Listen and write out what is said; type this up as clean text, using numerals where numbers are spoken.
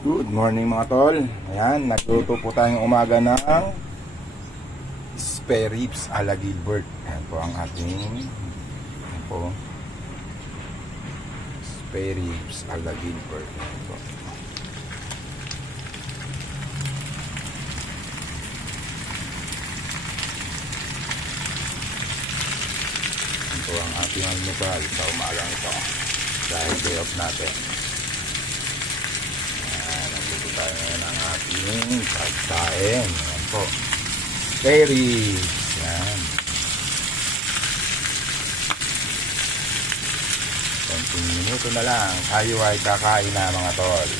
Good morning mga tol. Ayan, nagluto po tayong umaga ng spare ribs a la Gilbert. Ayan po ang ating spare ribs a la Gilbert. Ayan po. Ayan po ang ating almusal sa umagang ito. Dahil day off natin. Nagluto tayo ngayon ang ating pagkain. Ayan po. Spare ribs. Ayan. Konting minuto na lang. Tayo ay kakain na mga tol.